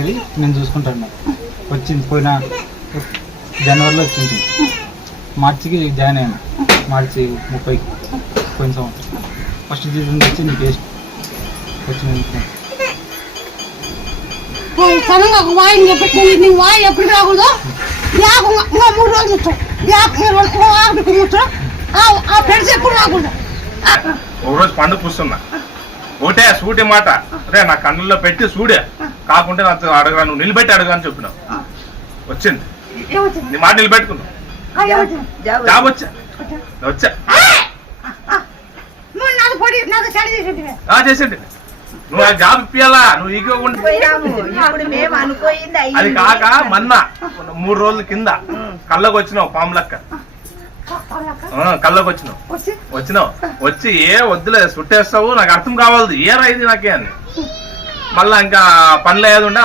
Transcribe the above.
ఇది నేను చూసుకుంటాను. వచ్చింది పోయిన జనవరిలో వచ్చింది, మార్చికి జాయిన్ అయ్యాను. మార్చి 30కి పోయిన సంవత్సరం ఫస్ట్ సీజన్ వచ్చి నీకు వేసి వచ్చిన వాయిని చెప్పి నీ వాయి ఎప్పుడు రాకూడదు. 3 రోజులు ముట్టం ఆ ఫ్రెండ్స్ ఎప్పుడు రాకూడదు. ఒక రోజు పండు కూర్చున్నా, ఒకటే సూటి మాట, అరే నా కన్నుల్లో పెట్టి చూడే కాకుంటే నాకు అడగా, నువ్వు నిలబెట్టి అడగా అని చెప్పినావు. వచ్చింది నీ మాట నిలబెట్టుకున్నావు. జాబ్ వచ్చా చేసేది. నువ్వు ఆ జాబ్ ఇప్పియాలా, నువ్వు అది కాక మొన్న 3 రోజుల కింద కళ్ళకు వచ్చినావు, పాములక్క కళ్ళకు వచ్చినావు. వచ్చి ఏ వద్దులే సుట్టేస్తావు, నాకు అర్థం కావాలి ఏరా ఇది నాకే అని. మళ్ళా ఇంకా పని లేదు ఉండే